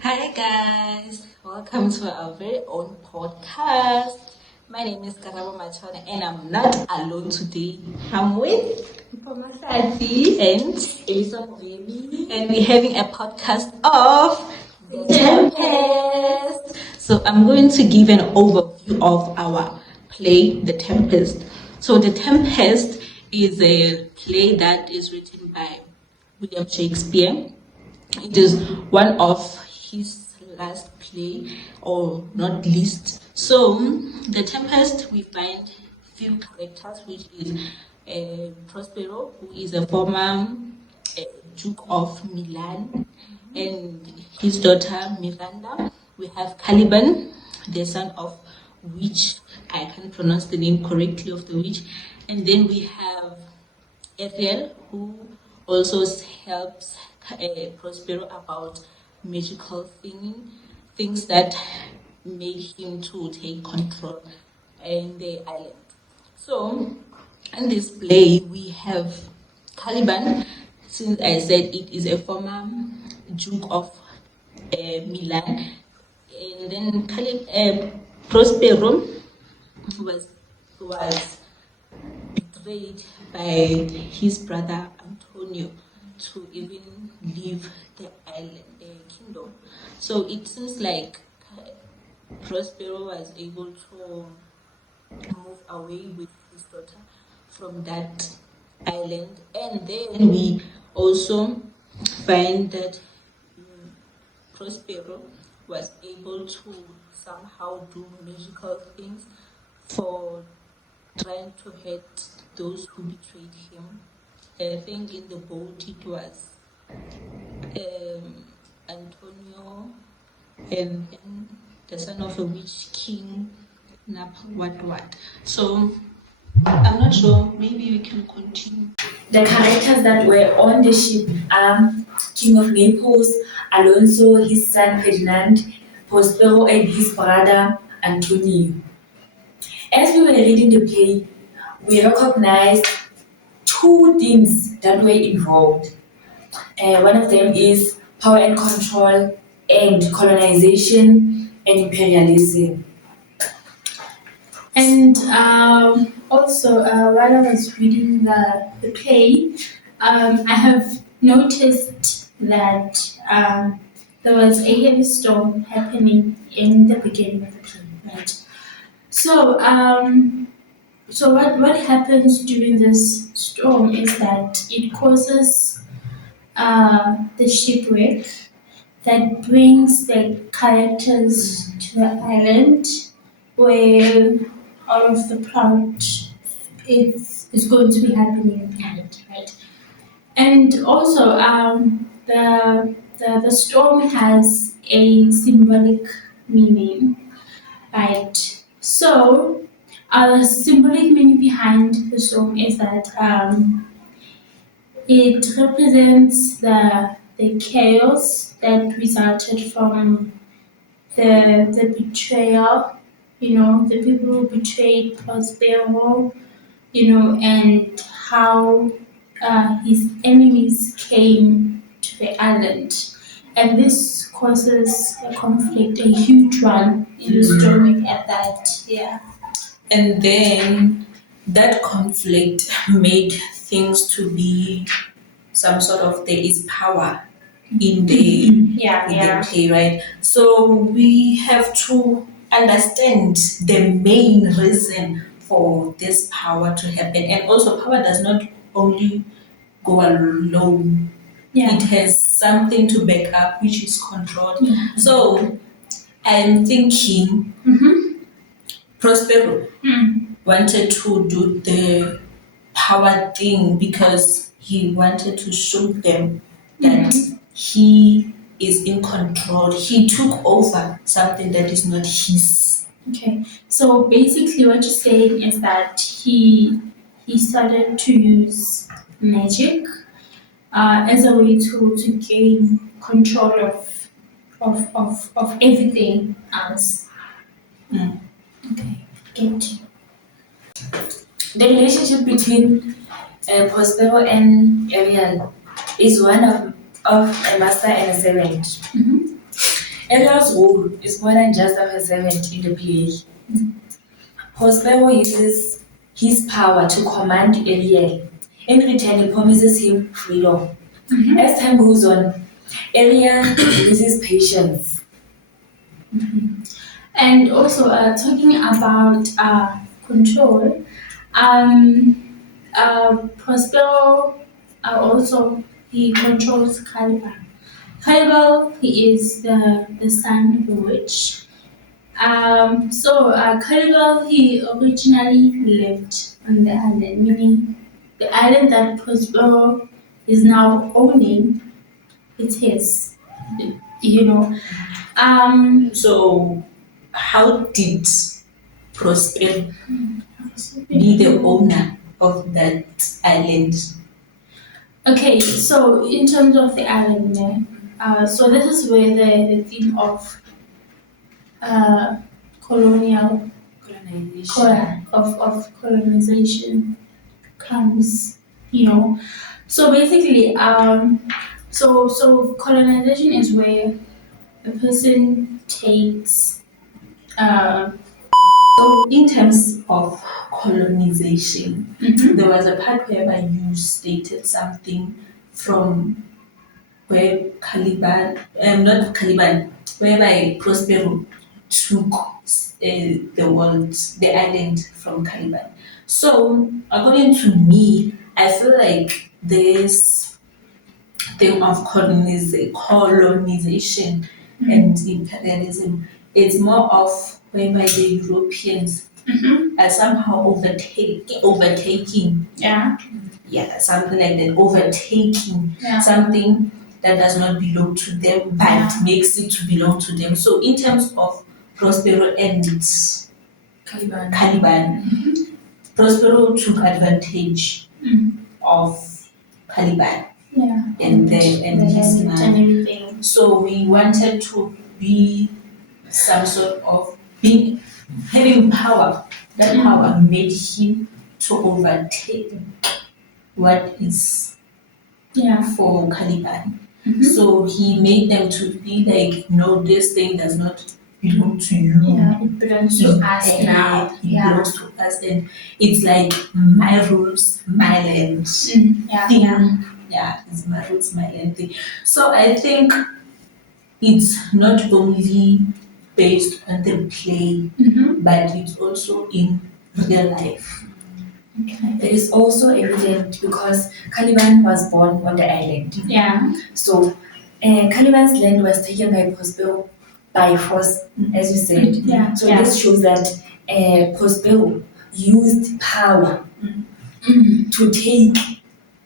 Hi guys, welcome to our very own podcast. My name is Karabo and I'm not alone today. I'm with Mpho and Elisa, and we're having a podcast of The Tempest. So I'm going to give an overview of our play, The Tempest. So The Tempest is a play that is written by William Shakespeare. It is one of his last play, or not least. So, The Tempest, we find few characters, which is Prospero, who is a former Duke of Milan, and his daughter Miranda. We have Caliban, the son of witch. I can't pronounce the name correctly of the witch. And then we have Ariel, who also helps Prospero about magical things that make him to take control in the island. So, in this play, we have Caliban. Since I said it is a former Duke of Milan, and then Prospero was betrayed by his brother Antonio to even leave the island, the kingdom. So it seems like Prospero was able to move away with his daughter from that island, and then we also find that Prospero was able to somehow do magical things for trying to hurt those who betrayed him. I think in the boat it was Antonio and then the son of a witch king, what. So I'm not sure, maybe we can continue. The characters that were on the ship are King of Naples, Alonso, his son Ferdinand, Prospero, and his brother Antonio. As we were reading the play, we recognized two things that were involved. One of them is power and control, and colonization and imperialism. And also, while I was reading the play, I have noticed that there was a heavy storm happening in the beginning of the play, right? So, so what happens during this storm is that it causes the shipwreck that brings the characters to the island where all of the plot is going to be happening behind, right? And also, the storm has a symbolic meaning, right? So, the symbolic meaning behind the storm is that it represents the chaos that resulted from the betrayal, the people who betrayed Prospero, and how his enemies came to the island. And this causes a conflict, a huge one in the story at that, yeah. And then that conflict made things to be some sort of, there is power in the play, right? So we have to understand the main reason for this power to happen. And also, power does not only go alone. Yeah. It has something to back up, which is control. So I'm thinking Prospero wanted to do the power thing because he wanted to show them that he is in control. He took over something that is not his. Okay, so basically what you're saying is that he started to use magic as a way to gain control of everything else. Okay, get you. The relationship between Prospero and Ariel is one of a master and a servant. Ariel's role is more than just a servant in the play. Prospero uses his power to command Ariel. In return, he promises him freedom. As time goes on, Ariel loses patience. And also talking about control, Prospero also he controls Caliban. Caliban he is the son of a witch. Caliban he originally lived on the island, meaning the island that Prospero is now owning. It's his, you know. So, how did Prosper be the owner of that island? Okay, so in terms of the island, so this is where the theme of colonial of colonization comes, So basically, so colonization is where a person takes. So, in terms of colonization, there was a part whereby you stated something from where not Caliban, whereby Prospero took the island from Caliban. So, according to me, I feel like this thing of colonization and imperialism is more of whereby the Europeans are somehow overtaking, something like that, overtaking something that does not belong to them, but makes it to belong to them. So, in terms of Prospero and Caliban, Prospero took advantage of Caliban and his man. So we wanted to be some sort of having power. That power made him to overtake what is for Caliban. So he made them to be like, no, this thing does not belong to you. It belongs to us now. It belongs to us, and it's like my rules, my land thing. It's my rules, my land thing. So I think it's not only based on the play, but it's also in real life. It is also evident because Caliban was born on the island. So Caliban's land was taken by Prospero by force, as you said. So this shows that Prospero used power to take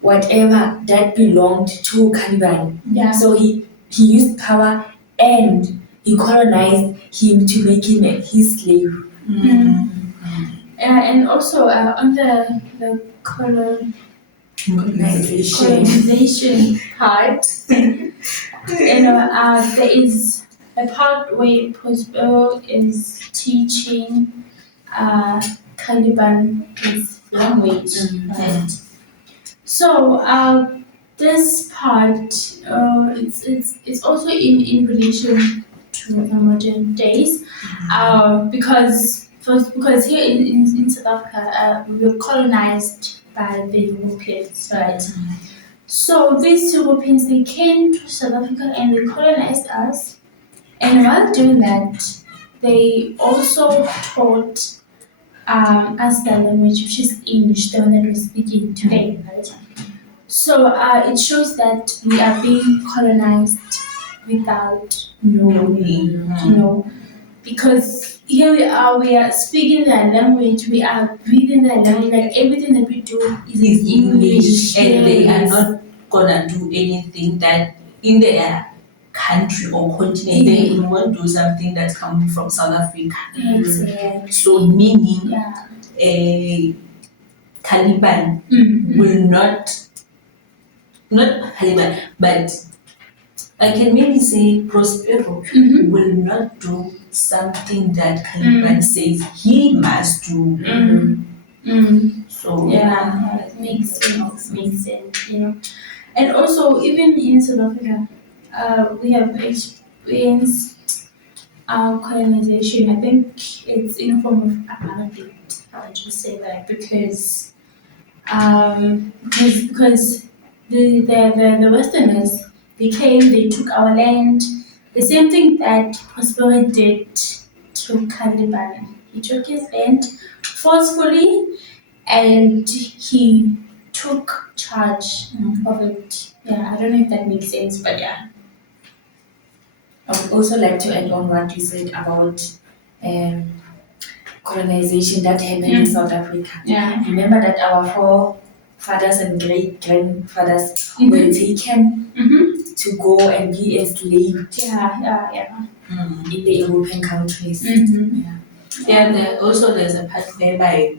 whatever that belonged to Caliban. So he used power and he colonized him to make him his slave. And also on the colonization part, there is a part where Prospero is teaching Caliban his language. Right? So this part it's also in relation to the modern days because here in South Africa we were colonized by the Europeans, right? So these Europeans they came to South Africa and they colonized us, and while doing that, they also taught us the language, which is English, the one that we're speaking today, right? So it shows that we are being colonized without knowing, because here we are speaking their language, we are breathing their language, like everything that we do is in English. And they are not gonna do anything that in their country or continent, they won't do something that's coming from South Africa. So meaning Caliban will not Caliban, but I can maybe say Prospero will not do something that Caliban says he must do. So it makes sense, And also even in South Africa, we have experienced colonization. I think it's in a form of apartheid. I would just say that because the Westerners, they came, they took our land. The same thing that Prospero did to Caliban. He took his land forcefully and he took charge of it. Yeah, I don't know if that makes sense, but yeah. I would also like to add on what you said about um, colonization that happened in South Africa. Yeah. Remember that our forefathers and great grandfathers were taken to go and be enslaved Yeah. in the European countries. Yeah, there's a part whereby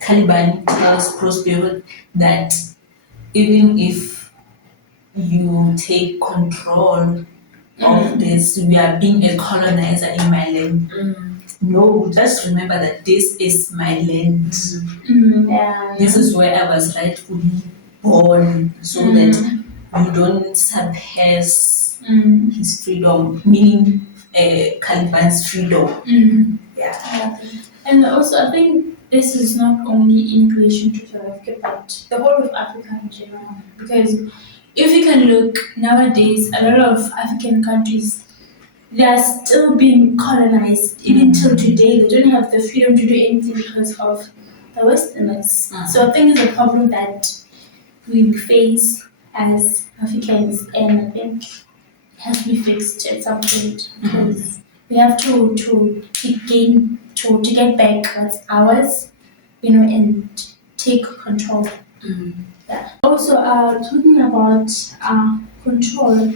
Caliban tells Prospero that even if you take control of this, we are being a colonizer in my land. No, just remember that this is my land. Yeah. This is where I was rightfully born, so that you don't suppress his freedom, meaning Caliban's freedom. Yeah. And also, I think this is not only in relation to South Africa, but the whole of Africa in general. Because if you can look nowadays, a lot of African countries, they are still being colonized even till today. They don't have the freedom to do anything because of the Westerners. So I think it's a problem that we face as Africans, and I think it has to be fixed at some point because we have to get back what's ours, and take control. Yeah. Also, talking about control,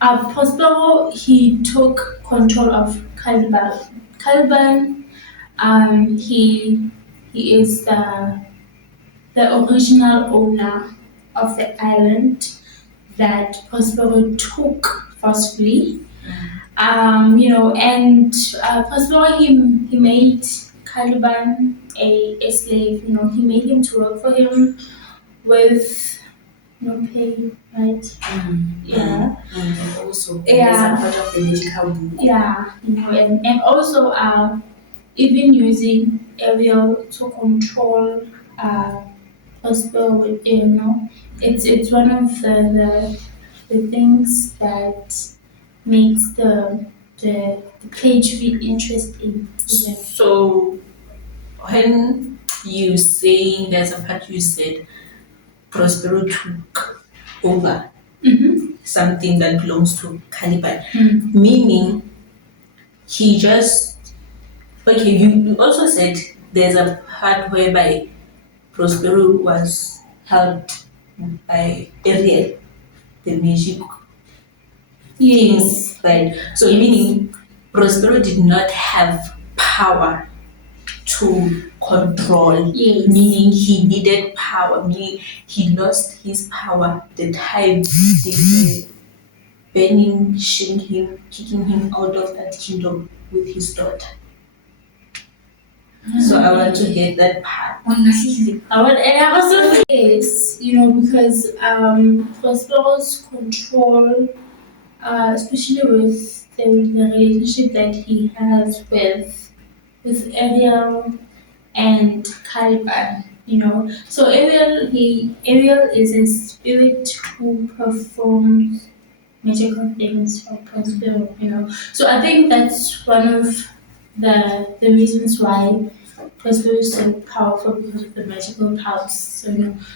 Prospero, he took control of Caliban. Caliban, he is the original owner of the island that Prospero took forcefully. And Prospero, he made Caliban a slave. He made him to work for him with no pay, right? Yeah. And also, Yeah. there's a part of the magical book. Yeah, and also even using Ariel to control Prospero with it's one of the things that makes the page be interesting. So when you say there's a part you said Prospero took over something that belongs to Caliban, meaning he just you also said there's a part whereby Prospero was helped by Ariel, the magic things, right? So meaning Prospero did not have power to control, meaning he needed power, meaning he lost his power the time they were banishing him, kicking him out of that kingdom with his daughter. So I want to get that part. I also yes, because Prospero's control, especially with the relationship that he has with Ariel and Caliban. So Ariel is a spirit who performs magical things for Prospero. So I think that's one of the reasons why Prospero is so powerful because of the magical powers.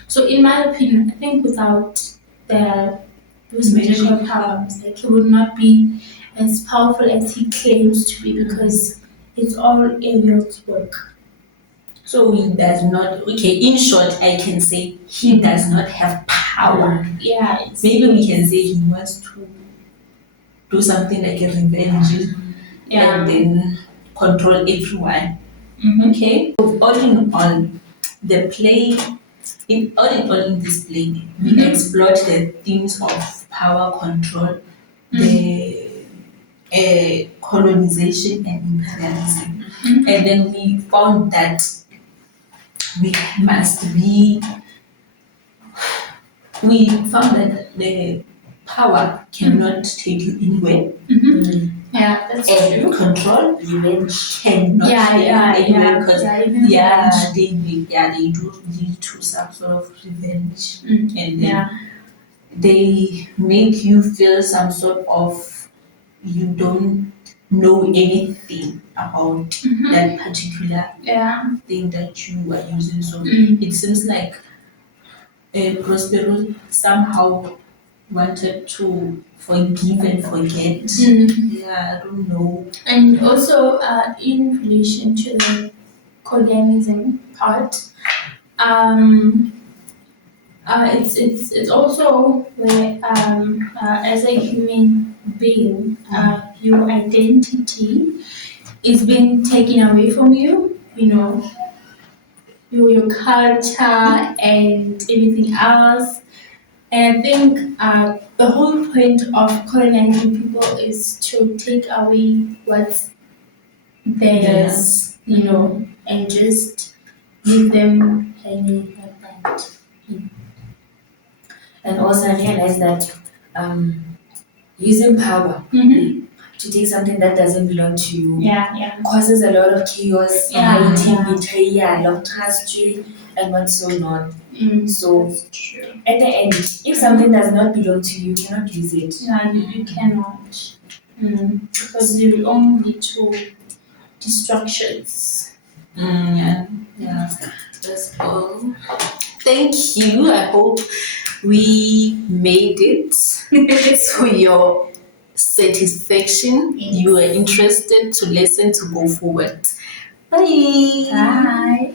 So in my opinion, I think without those magical powers, like he would not be as powerful as he claims to be because it's all Ariel's work. So he does not, in short, I can say he does not have power. Yeah. Maybe we can say he wants to do something like a revenge and then control everyone. Okay? So all in all, the play, in this play, we explored the themes of power control, the colonization and imperialism. And then we found that we found that power cannot take you anywhere. Yeah, that's And true. control revenge cannot take you anywhere because they do lead to some sort of revenge, and then they make you feel some sort of you don't know anything about that particular thing that you are using. So it seems like Prospero somehow wanted to forgive and forget. Yeah, I don't know. And also, in relation to the colonialism part, it's also where as a human being, your identity is being taken away from you. You know, your culture and everything else. And I think the whole point of colonizing people is to take away what's theirs, you know, and just leave them hanging like that. And also I realize that using power to take something that doesn't belong to you causes a lot of chaos, hating, betrayal, of trust you, and what's so not. So That's true. at the end, if something does not belong to you, you cannot use it. Yeah, you cannot. Because it will only lead to destructions. Yeah, that's all. Thank you. I hope we made it to your satisfaction. You are interested to listen to go forward. Bye. Bye.